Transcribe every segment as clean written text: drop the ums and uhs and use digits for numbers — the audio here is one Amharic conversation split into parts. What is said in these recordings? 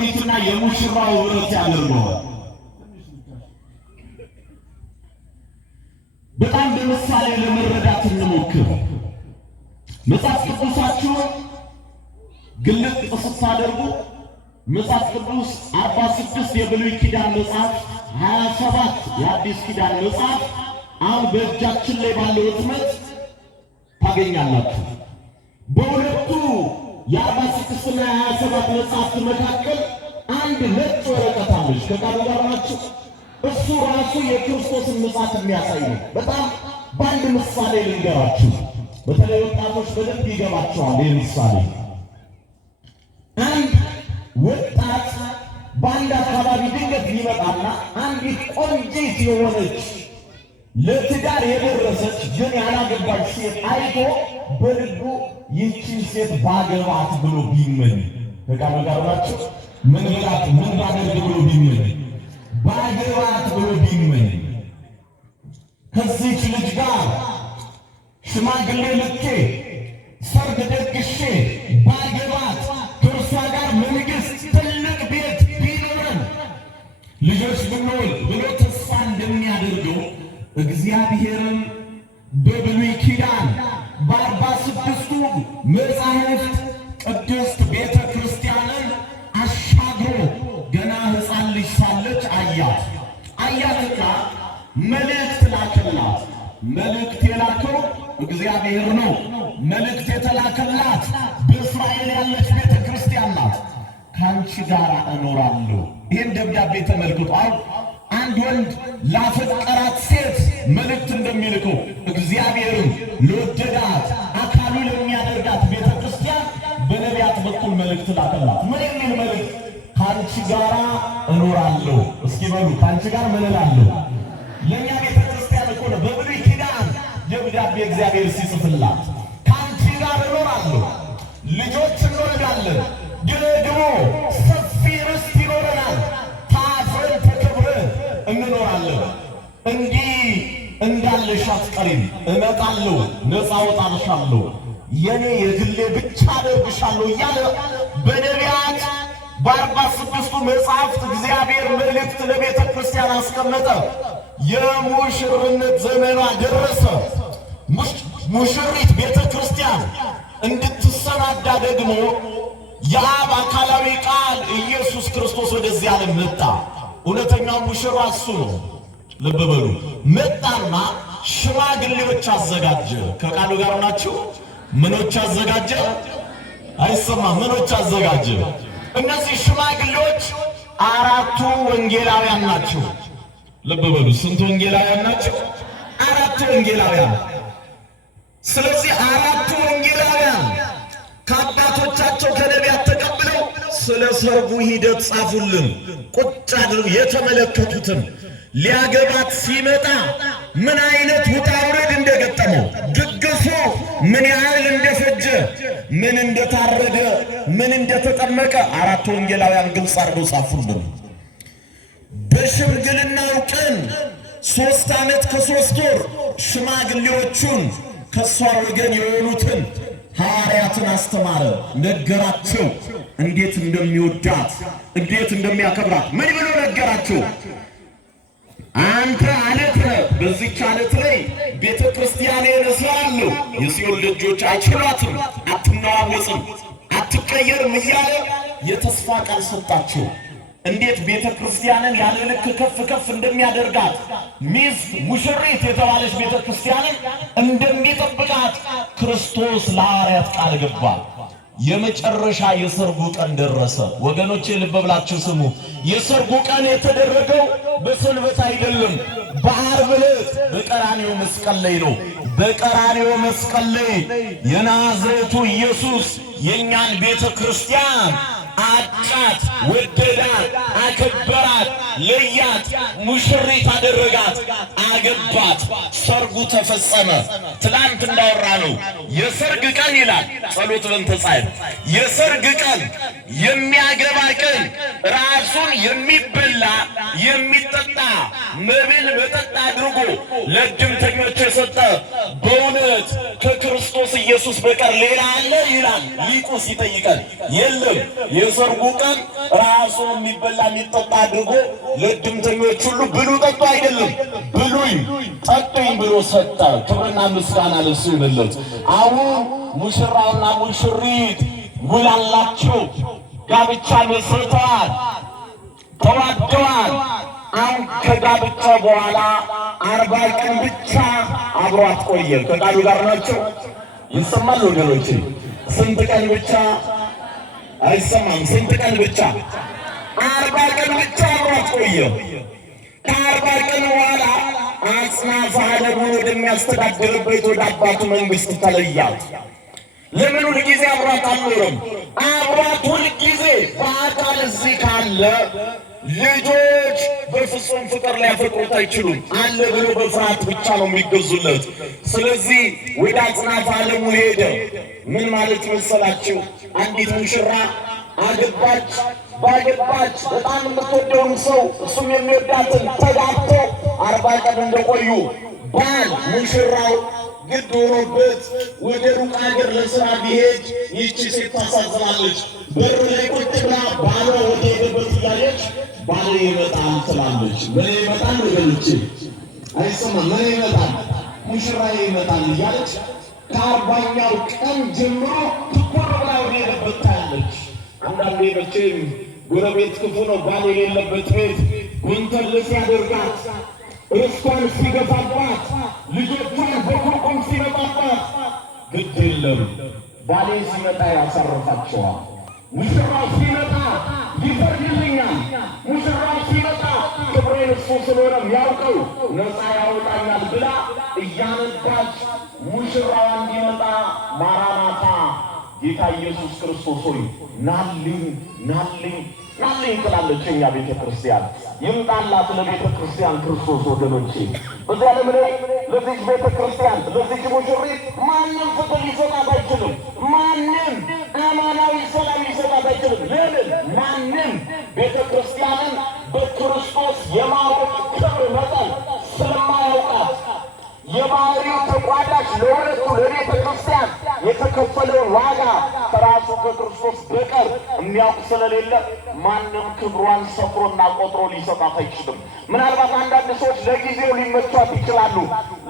የሙሽሪትና የሙሽራው ኅብረት ያደርገዋል። በጣም በምሳሌ ለመረዳት እንሞክር። መጽሐፍ ቅዱሳችሁን ግልጥ ስታደርጉ መጽሐፍ ቅዱስ 46 የብሉይ ኪዳን መጽሐፍ፣ 27 የአዲስ ኪዳን መጽሐፍ አሁን በእጃችን ላይ ባለው ሕትመት ታገኛላችሁ። በሁለቱ የ46 እና 27 መጽሐፍት መካከል አንድ ነጭ ወረቀት አለች። ከቃሉ ጋር ናችሁ። እሱ ራሱ የክርስቶስን ምጽአት የሚያሳይ ነው። በጣም በአንድ ምሳሌ ልንገራችሁ። በተለይ ወጣቶች በደንብ ይገባቸዋል። ይህ ምሳሌ አንድ ወጣት በአንድ አካባቢ ድንገት ይመጣና አንዲት ቆንጆት የሆነች ለትዳር የደረሰች ግን ያላገባች ሴት አይቶ በልቡ ይህችን ሴት ባገባት ብሎ ቢመኝ፣ ከቃሉ ጋር ናቸው። ምን ባደርግ ብሎ ቢመኝ፣ ባገባት ብሎ ቢመኝ፣ ከዚህች ልጅ ጋር ሽማግሌ ልኬ ሰርግ ደግሼ ባገባት ከእርሷ ጋር መንግሥት ትልቅ ቤት ቢኖረን ልጆች ብንወልድ ብሎ ተስፋ እንደሚያደርገው እግዚአብሔርም በብሉይ ኪዳን በ46ቱ መጻሕፍት ቅድስት ቤተ ክርስቲያንን አሻግሮ ገና ሕፃን ልጅ ሳለች አያትና መልእክት ላከላት። መልእክት የላከው እግዚአብሔር ነው። መልእክት የተላከላት በእስራኤል ያለች ቤተ ክርስቲያን ናት። ከአንቺ ጋር እኖራለሁ። ይህን ደብዳቤ ተመልክቶ አንድ ወንድ ላፈቀራት ሴት መልእክት እንደሚልከው እግዚአብሔርም ለወደዳት አካሉ ለሚያደርጋት ቤተ ክርስቲያን በነቢያት በኩል መልእክት ላከላት። ምን የሚል መልእክት? ከአንቺ ጋር እኖራለሁ። እስኪ በሉ ከአንቺ ጋር ምን እላለሁ? ለእኛ ቤተ ክርስቲያን እኮ ነው በብሉይ ኪዳን ደብዳቤ እግዚአብሔር ሲጽፍላት ከአንቺ ጋር እኖራለሁ፣ ልጆች እንወልዳለን፣ ደግሞ ሰፊ ርስት ይኖረናል፣ ታፍረን ተከብረን እንኖራለን። እንዲህ እንዳለሽ አትቀሪም፣ እመጣለሁ፣ ነፃ አወጣልሻለሁ፣ የኔ የግሌ ብቻ አደርግሻለሁ እያለ በነቢያት በ46ቱ መጽሐፍት እግዚአብሔር መልእክት ለቤተ ክርስቲያን አስቀመጠ። የሙሽርነት ዘመኗ ደረሰ። ሙሽሪት ቤተ ክርስቲያን እንድትሰናዳ ደግሞ የአብ አካላዊ ቃል ኢየሱስ ክርስቶስ ወደዚህ ዓለም መጣ። እውነተኛው ሙሽራ እሱ ነው። ልብ በሉ። መጣና ሽማግሌዎች አዘጋጀ። ከቃሉ ጋር ናችሁ። ምኖች አዘጋጀ? አይሰማም። ምኖች አዘጋጀ? እነዚህ ሽማግሌዎች አራቱ ወንጌላውያን ናቸው። ልብ በሉ። ስንት ወንጌላውያን ናቸው? አራቱ ወንጌላውያን። ስለዚህ አራቱ ወንጌላውያን ከአባቶቻቸው ከነቢያት ተቀብለው ስለ ሰርጉ ሂደት ጻፉልን። ቁጭ አድርገው የተመለከቱትን ሊያገባት ሲመጣ ምን አይነት ውጣ ውረድ እንደገጠመው፣ ድግሱ ምን ያህል እንደፈጀ፣ ምን እንደታረደ፣ ምን እንደተጠመቀ አራቱ ወንጌላውያን ግልጽ አድርገው ጻፉልን። በሽምግልናው ቀን 3 ዓመት ከ3 ወር ሽማግሌዎቹን ከሷ ወገን የሆኑትን ሐዋርያትን አስተማረ፣ ነገራቸው። እንዴት እንደሚወዳት እንዴት እንደሚያከብራት ምን ብሎ ነገራቸው? አንተ አለት ነህ፣ በዚህች አለት ላይ ቤተ ክርስቲያኔን እሰራለሁ፣ የሲኦል ደጆች አይችሏትም፣ አትነዋወጽም፣ አትቀየርም እያለ የተስፋ ቃል ሰጣቸው። እንዴት ቤተ ክርስቲያንን ያለ ልክ ከፍ ከፍ እንደሚያደርጋት ሚስት ሙሽሪት የተባለች ቤተ ክርስቲያንን እንደሚጠብቃት ክርስቶስ ለሐዋርያት ቃል ገባ። የመጨረሻ የሰርጉ ቀን ደረሰ። ወገኖቼ ልብ ብላችሁ ስሙ። የሰርጉ ቀን የተደረገው በሰንበት አይደለም፣ በዓርብ ዕለት በቀራንዮ መስቀል ላይ ነው። በቀራንዮ መስቀል ላይ የናዝሬቱ ኢየሱስ የእኛን ቤተ ክርስቲያን አጫት፣ ወደዳት፣ አከበራት፣ ለያት፣ ሙሽሪት አደረጋት፣ አገባት። ሰርጉ ተፈጸመ። ትላንት እንዳወራ ነው የሰርግ ቀን ይላል ጸሎት በእንተጻይ የሰርግ ቀን የሚያገባ ቀን ራሱን የሚበላ የሚጠጣ መብል መጠጥ አድርጎ ለድምተኞች የሰጠ በእውነት ከክርስቶስ ኢየሱስ ኢየሱስ በቀር ሌላ አለ ይላል ሊቁ ሲጠይቀን። የለም። የሰርጉ ቀን ራሱን የሚበላ የሚጠጣ አድርጎ ለእድምተኞች ሁሉ ብሉ ጠጡ አይደለም፣ ብሉኝ ጠጡኝ ብሎ ሰጠ። ክብርና ምስጋና ለእሱ ይሁንለት። አሁን ሙሽራውና ሙሽሪት ውል አላቸው። ጋብቻ መስርተዋል፣ ተዋደዋል። አሁን ከጋብቻ በኋላ 40 ቀን ብቻ አብሯት ቆየ። ከቃሉ ጋር ናቸው። ይሰማል ወገኖች? ስንት ቀን ብቻ? አይሰማም። ስንት ቀን ብቻ? 40 ቀን ብቻ አብሯት ቆየ። ከ40 ቀን በኋላ አጽናፈ ዓለሙን ወደሚያስተዳድርበት ወደ አባቱ መንግሥት ተለያት። ለምን ሁልጊዜ አብሯት አልኖረም? አብሯት ሁልጊዜ በአካል እዚህ ካለ ልጆች በፍጹም ፍቅር ሊያፈቅሩት አይችሉም። አለ ብሎ በፍርሃት ብቻ ነው የሚገዙለት። ስለዚህ ወደ አጽናፈ ዓለሙ ሄደ። ምን ማለት መሰላችሁ? አንዲት ሙሽራ አገባች። ባገባች በጣም የምትወደውን ሰው እሱም የሚወዳትን ተጋብቶ 40 ቀን እንደቆዩ ባል ሙሽራው ግድ ሆኖበት ወደ ሩቅ ሀገር ለስራ ቢሄድ ይቺ ሴት ታሳዝናለች። በር ላይ ቁጭ ብላ ባሏ ወደ ሄደበት እያለች ባሌ ይመጣል ትላለች። ምን ይመጣል ወገኖቼ? አይሰማም። ምን ይመጣል? ሙሽራዬ ይመጣል እያለች ከ40ኛው ቀን ጀምሮ ትኩር ብላ ወደ ሄደበት ታያለች። አንዳንዴ መቼም ጎረቤት ክፉ ነው። ባል የሌለበት ቤት ጉንተል ሲያደርጋት፣ እሷን ሲገፋባት፣ ልጆቿን በኩርኩም ሲመጣባት ግድ የለም ባሌ ሲመጣ ያሳርፋቸዋል። ሙሽራው ሲመጣ ይፈርድልኛል። ሙሽራው ሲመጣ ክብሬን እሱ ስለሆነ የሚያውቀው ነፃ ያወጣኛል ብላ እያነባች ሙሽራዋ እንዲመጣ ማራናታ ጌታ ኢየሱስ ክርስቶስ ሆይ ናልኝ ናልኝ ናልኝ ትላለች የኛ ቤተ ክርስቲያን። ይምጣላት ለቤተ ክርስቲያን ክርስቶስ ወገኖቼ። በዚያ ዓለም ላይ ለዚች ቤተ ክርስቲያን ለዚች ሙሽሪት ማንም ፍቅር ሊሰጣት አይችልም። ማንም አማናዊ ሰላም ሊሰጣት አይችልም። ለምን? ማንም ቤተ ክርስቲያንን በክርስቶስ የማወቅ ክብር መጠን ስለማያውቃት የባህሪው ተቋዳሽ ለሁለቱ ለቤተ ክርስቲያን የተከፈለውን ዋጋ ከራሱ ከክርስቶስ በቀር የሚያውቅ ስለሌለ ማንም ክብሯን ሰፍሮና ቆጥሮ ሊሰጣት አይችልም። ምናልባት አንዳንድ ሰዎች ለጊዜው ሊመቿት ይችላሉ።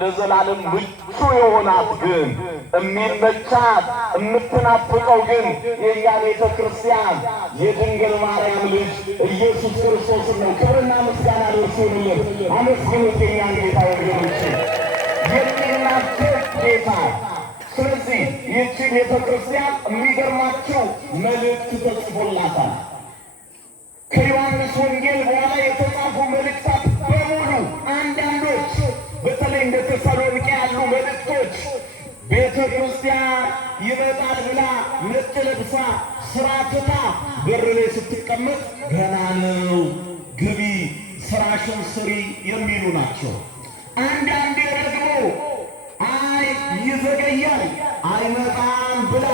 ለዘላለም ምቹ የሆናት ግን የሚመቻት የምትናፍቀው ግን የእኛ ቤተ ክርስቲያን የድንግል ማርያም ልጅ ኢየሱስ ክርስቶስ ነው። ክብርና ምስጋና ለእርሱ ይሁን። አመስግኑት የእኛን ጌታ ወገኖች፣ የሚናፍቅ ጌታ። ስለዚህ ይህቺ ቤተ ክርስቲያን የሚገርማቸው መልእክት ተጽፎላታል። ከዮሐንስ ወንጌል በኋላ የተጻፉ መልእክታት በሙሉ አንዳንዶች በተለይ እንደ ተሰሎንቄ ያሉ መልእክቶች ቤተ ክርስቲያን ይመጣል ብላ ነጭ ለብሳ ስራ ትታ በር ላይ ስትቀመጥ ገና ነው ግቢ ስራሽን ስሪ የሚሉ ናቸው። አንዳንዴ ደግሞ አይ ይዘገያል አይመጣም ብላ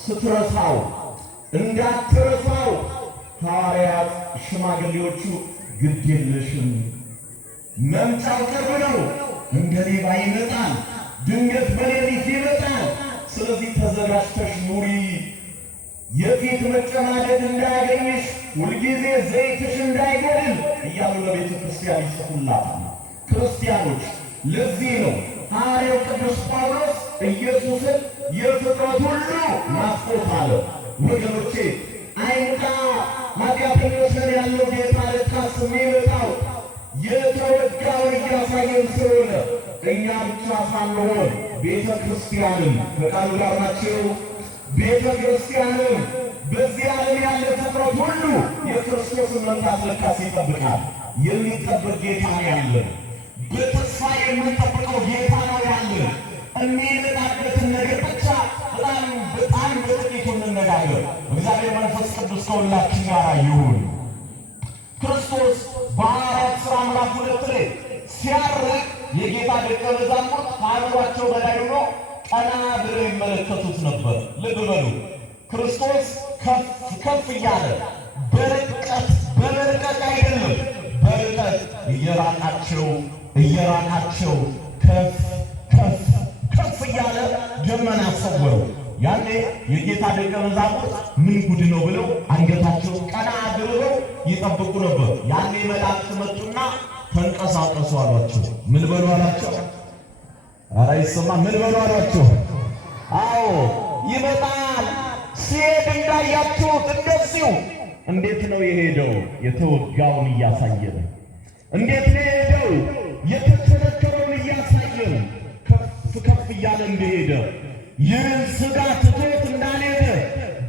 ስትረሳው እንዳትረሳው ሐዋርያት ሽማግሌዎቹ ግድ የለሽም መምጫው ቅርብ ነው፣ እንደ ሌባ ይመጣል፣ ድንገት በሌሊት ይመጣል፣ ስለዚህ ተዘጋጅተሽ ኑሪ፣ የፊት መጨማደድ እንዳያገኝሽ፣ ሁልጊዜ ዘይትሽ እንዳይጎድል እያሉ ለቤተ ክርስቲያን ይጽፉላታል። ክርስቲያኖች ለዚህ ነው ሐዋርያው ቅዱስ ጳውሎስ ኢየሱስን የፍጥረት ሁሉ ናፍቆት አለ። ወገኖቼ አይንቃ ኃጢአተኞች ነን ያለው ጌታ ለካስ የሚመጣው የተወጋውን እያሳየን ስለሆነ እኛ ብቻ ሳንሆን ቤተ ክርስቲያንም ከቃሉ ጋር ናቸው። ቤተ ክርስቲያንም በዚህ ዓለም ያለ ፍጥረት ሁሉ የክርስቶስን መምጣት ለካስ ይጠብቃል። የሚጠብቅ ጌታ ነው ያለን። በተስፋ የምንጠብቀው ጌታ ነው ያለን። የሚመጣበትን ነገር ብቻ በጣም በጥቂቱ እንነጋገር። እግዚአብሔር መንፈስ ቅዱስ ከሁላችን ጋር ይሁን። ክርስቶስ በሐዋርያት ሥራ ምዕራፍ 2 ላይ ሲያርግ የጌታ ደቀ መዛሙርት ከአእምሯቸው በላይ ሆኖ ቀና ብለው ይመለከቱት ነበር። ልብ በሉ፣ ክርስቶስ ከፍ እያለ በርቀት አይደለም፣ በርቀት እየራቃቸው ከፍ እያለ ደመና ዘመን አሰወረው። ያኔ የጌታ ደቀ መዛሙርት ምን ጉድ ነው ብለው አንገታቸውን ቀና አድርገው ይጠብቁ ነበር። ያኔ መላእክት መጡና ተንቀሳቀሱ አሏቸው። ምን በሉ አሏቸው? ኧረ ይሰማ። ምን በሉ አሏቸው? አዎ ይመጣል። ሲሄድ እንዳያችሁት እንደዚሁ። እንዴት ነው የሄደው? የተወጋውን እያሳየን። እንዴት ነው የሄደው? የተቸነከረውን እያሳየን። ከፍ ከፍ እያለ እንደሄደ ይህን ሥጋ ትቶት እንዳልሄደ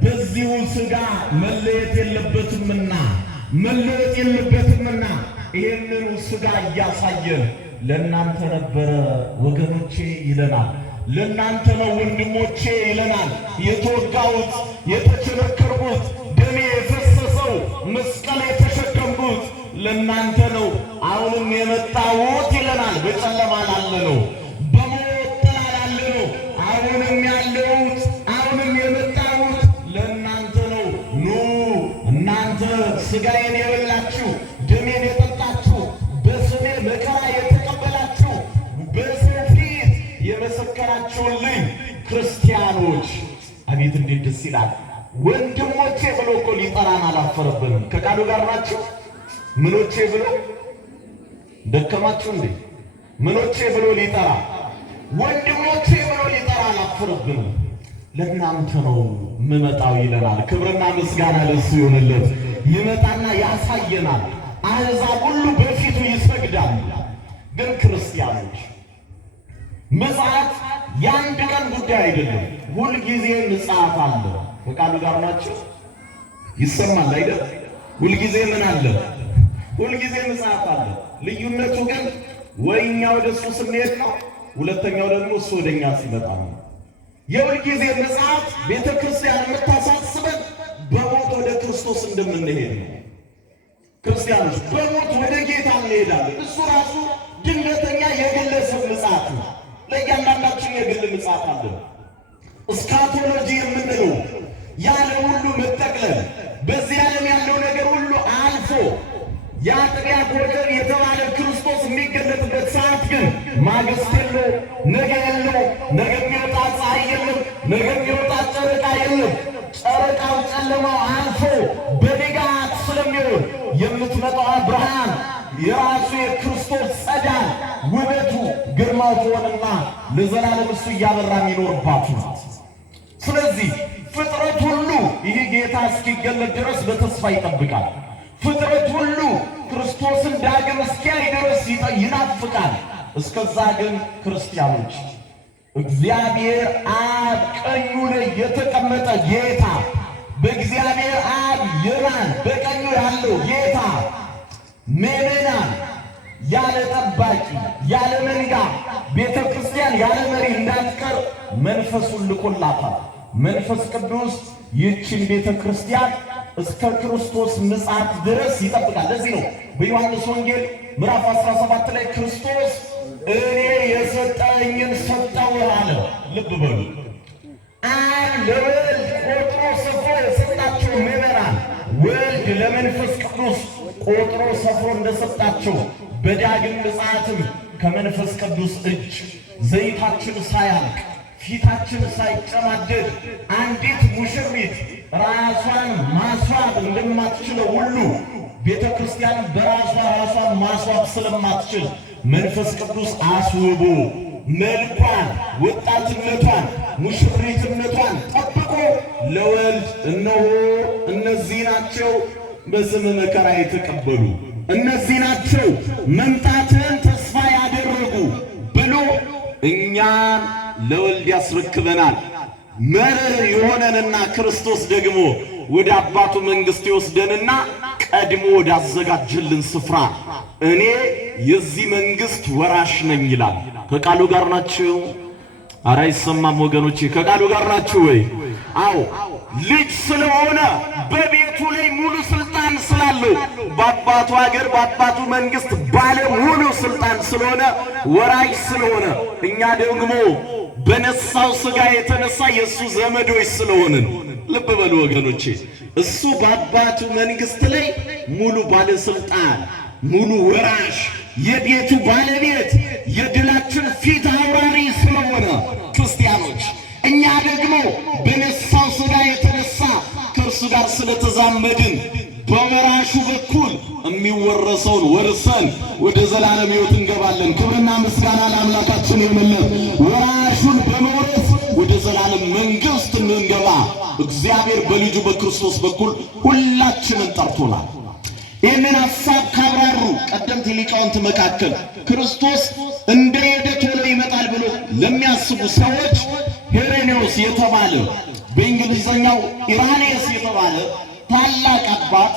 በዚሁ ሥጋ መለየት የለበትምና መለየት የለበትምና ይህንኑ ሥጋ እያሳየን ለእናንተ ነበረ ወገኖቼ ይለናል። ለእናንተ ነው ወንድሞቼ ይለናል። የተወጋሁት፣ የተቸነከርኩት፣ ደሜ የፈሰሰው፣ መስቀል የተሸከምኩት ለእናንተ ነው። አሁንም የመጣሁት ይለናል። በጨለማ ላለ ነው፣ በሞት ጥላ ላለ ነው። አሁንም ያለሁት፣ አሁንም የመጣሁት ለእናንተ ነው። ኑ እናንተ ሥጋዬን የበላችሁ ደሜን የጠጣችሁ በስሜ መከራ የተቀበላችሁ በሰው ፊት የመሰከራችሁልኝ ክርስቲያኖች፣ አቤት እንዴት ደስ ይላል! ወንድሞቼ ብሎ እኮ ሊጠራን አላፈረብንም። ከቃሉ ጋር ናችሁ? ምኖቼ ብሎ ደከማችሁ እንዴ? ምኖቼ ብሎ ሊጠራ ወንድሞቼ ብሎ ሊጠራ አላፈረብንም። ለእናንተ ነው ምመጣው ይለናል። ክብርና ምስጋና ለሱ ይሆንለት። ይመጣና ያሳየናል። አሕዛብ ሁሉ በፊቱ ይሰግዳል። ግን ክርስቲያኖች ምጽአት የአንድ ቀን ጉዳይ አይደለም። ሁልጊዜ ምጽአት አለ። ከቃሉ ጋር ናቸው? ይሰማል አይደል? ሁልጊዜ ምን አለ? ሁልጊዜ ምጽአት አለ። ልዩነቱ ግን ወይኛ ወደ እሱ ስንሄድ ነው፣ ሁለተኛው ደግሞ እሱ ወደኛ ሲመጣ ነው። የሁልጊዜ ምጽአት ቤተ ክርስቲያን የምታሳስበን በሞት ወደ ክርስቶስ እንደምንሄድ ነው። ክርስቲያኖች በሞት ወደ ጌታ እንሄዳለን። እሱ ራሱ ድንገተኛ የግለሰብ ምጽአት ነው። ለእያንዳንዳችን የግል ምጽአት አለ። እስካቶሎጂ የምንለው የዓለም ሁሉ መጠቅለል፣ በዚህ ዓለም ያለው ነገር ሁሉ አልፎ የአጥቢያ ኮከብ የተባለ ክርስቶስ የሚገለጥበት ሰዓት ግን ማግስት የለው፣ ነገ የለው፣ ነገ የሚወጣ ፀሐይ የለም፣ ነገ የሚወጣ ጨረቃ የለም። ጨረቃው ጨለማው አልፎ በንጋት ስለሚሆን የምትመጣዋ ብርሃን የራሱ የክርስቶስ ጸዳል ውበቱ ግርማው ትሆንና ለዘላለም እሱ እያበራ የሚኖርባት ናት። ስለዚህ ፍጥረት ሁሉ ይህ ጌታ እስኪገለጥ ድረስ በተስፋ ይጠብቃል። ፍጥረት ሁሉ ክርስቶስን ዳግም እስኪያይ ድረስ ይናፍቃል። እስከዛ ግን ክርስቲያኖች እግዚአብሔር አብ ቀኙ ላይ የተቀመጠ ጌታ፣ በእግዚአብሔር አብ የማን በቀኙ ያለው ጌታ ምዕመናን ያለ ጠባቂ ያለ መንጋ ቤተ ክርስቲያን ያለ መሪ እንዳትቀር መንፈሱን ልኮላታል። መንፈስ ቅዱስ ይህችን ቤተ ክርስቲያን እስከ ክርስቶስ ምጽአት ድረስ ይጠብቃል። ለዚህ ነው በዮሐንስ ወንጌል ምዕራፍ 17 ላይ ክርስቶስ እኔ የሰጠኝን ሰጠው አለ። ልብ በሉ። አብ ለወልድ ቆጥሮ ሰፍሮ የሰጣቸው ምዕመናን ወልድ ለመንፈስ ቅዱስ ቆጥሮ ሰፍሮ እንደሰጣቸው በዳግም ምጽአትም ከመንፈስ ቅዱስ እጅ ዘይታችን ሳያልቅ ፊታችን ሳይጨማደድ አንዲት ሙሽሪት ራሷን ማስዋብ እንደማትችለው ሁሉ ቤተ ክርስቲያን በራሷ ራሷን ማስዋብ ስለማትችል መንፈስ ቅዱስ አስውቦ መልኳን፣ ወጣትነቷን፣ ሙሽሪትነቷን ጠብቆ ለወልድ እነሆ እነዚህ ናቸው በስም መከራ የተቀበሉ፣ እነዚህ ናቸው መምጣትን ተስፋ ያደረጉ ብሎ እኛን ለወልድ ያስረክበናል። መርህ የሆነንና ክርስቶስ ደግሞ ወደ አባቱ መንግሥት ይወስደንና ቀድሞ ወዳዘጋጀልን ስፍራ እኔ የዚህ መንግሥት ወራሽ ነኝ ይላል። ከቃሉ ጋር ናችሁ? ኧረ አይሰማም ወገኖቼ? ከቃሉ ጋር ናችሁ ወይ? አዎ። ልጅ ስለሆነ በቤቱ ላይ ሙሉ ስልጣን ስላለው በአባቱ ሀገር በአባቱ መንግሥት ባለ ሙሉ ስልጣን ስለሆነ ወራሽ ስለሆነ እኛ ደግሞ በነሳው ሥጋ የተነሳ የእሱ ዘመዶች ስለሆንን ልብ በሉ ወገኖቼ። እሱ በአባቱ መንግሥት ላይ ሙሉ ባለስልጣን፣ ሙሉ ወራሽ፣ የቤቱ ባለቤት፣ የድላችን ፊት አውራሪ ስለሆነ ክርስቲያኖች እኛ ደግሞ በነሳው ሥጋ የተነሳ ከእርሱ ጋር ስለተዛመድን በወራሹ በኩል የሚወረሰውን ወርሰን ወደ ዘላለም ሕይወት እንገባለን። ክብርና ምስጋና ለአምላካችን ይሁንልን። ወራሹን በመውረስ ወደ ዘላለም መንግሥት እንገባ እግዚአብሔር በልጁ በክርስቶስ በኩል ሁላችንን ጠርቶናል። ይህንን ሐሳብ ካብራሩ ቀደምት ሊቃውንት መካከል ክርስቶስ እንደሄደ ቶሎ ይመጣል ብሎ ለሚያስቡ ሰዎች ሄሬኔዎስ የተባለ በእንግሊዘኛው ኢራኔስ የተባለ ታላቅ አባት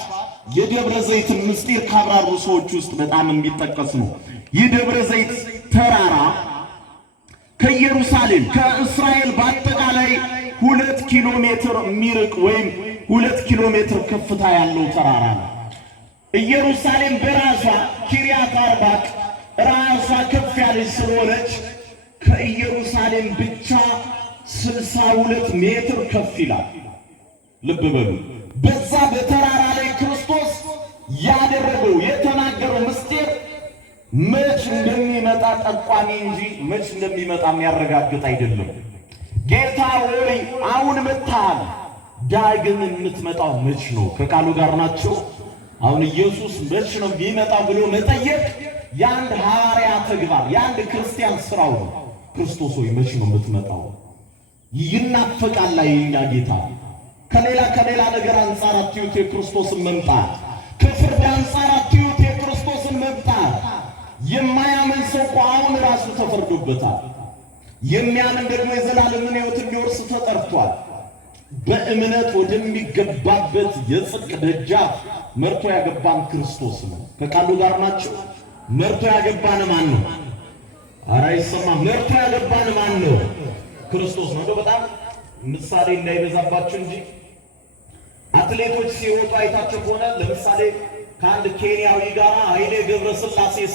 የደብረ ዘይትን ምስጢር ካብራሩ ሰዎች ውስጥ በጣም የሚጠቀስ ነው። ይህ ደብረ ዘይት ተራራ ከኢየሩሳሌም ከእስራኤል በአጠቃላይ 2 ኪሎ ሜትር የሚርቅ ወይም 2 ኪሎ ሜትር ከፍታ ያለው ተራራ ነው። ኢየሩሳሌም በራሷ ኪርያት አርባቅ ራሷ ከፍ ያለች ስለሆነች ከኢየሩሳሌም ብቻ 62 ሜትር ከፍ ይላል። ልብ በሉ። በዛ በተራራ ላይ ክርስቶስ ያደረገው የተናገረው ምስጢር መች እንደሚመጣ ጠቋሚ እንጂ መች እንደሚመጣ የሚያረጋግጥ አይደለም። ጌታ ሆይ አሁን መጥተሃል፣ ዳግም የምትመጣው መች ነው? ከቃሉ ጋር ናቸው። አሁን ኢየሱስ መች ነው የሚመጣው ብሎ መጠየቅ የአንድ ሐዋርያ ተግባር፣ የአንድ ክርስቲያን ስራው ነው። ክርስቶስ ሆይ መች ነው የምትመጣው? ይናፈቃል የኛ ጌታ። ከሌላ ነገር አንጻር አትዩት የክርስቶስን መምጣት፣ ከፍርድ አንጻር አትዩት የክርስቶስን መምጣት። የማያምን ሰው አሁን ራሱ ተፈርዶበታል። የሚያምን ደግሞ የዘላለምን ሕይወት እንዲወርስ ተጠርቷል። በእምነት ወደሚገባበት የጽድቅ ደጃፍ መርቶ ያገባን ክርስቶስ ነው። ከቃሉ ጋር ናቸው። መርቶ ያገባን ማን ነው? ኧረ አይሰማም። መርቶ ያገባን ማን ነው? ክርስቶስ ነው። በጣም ምሳሌ እንዳይበዛባችሁ እንጂ አትሌቶች ሲወጡ አይታችሁ ከሆነ ለምሳሌ ከአንድ ኬንያዊ ጋር ኃይሌ ገብረስላሴ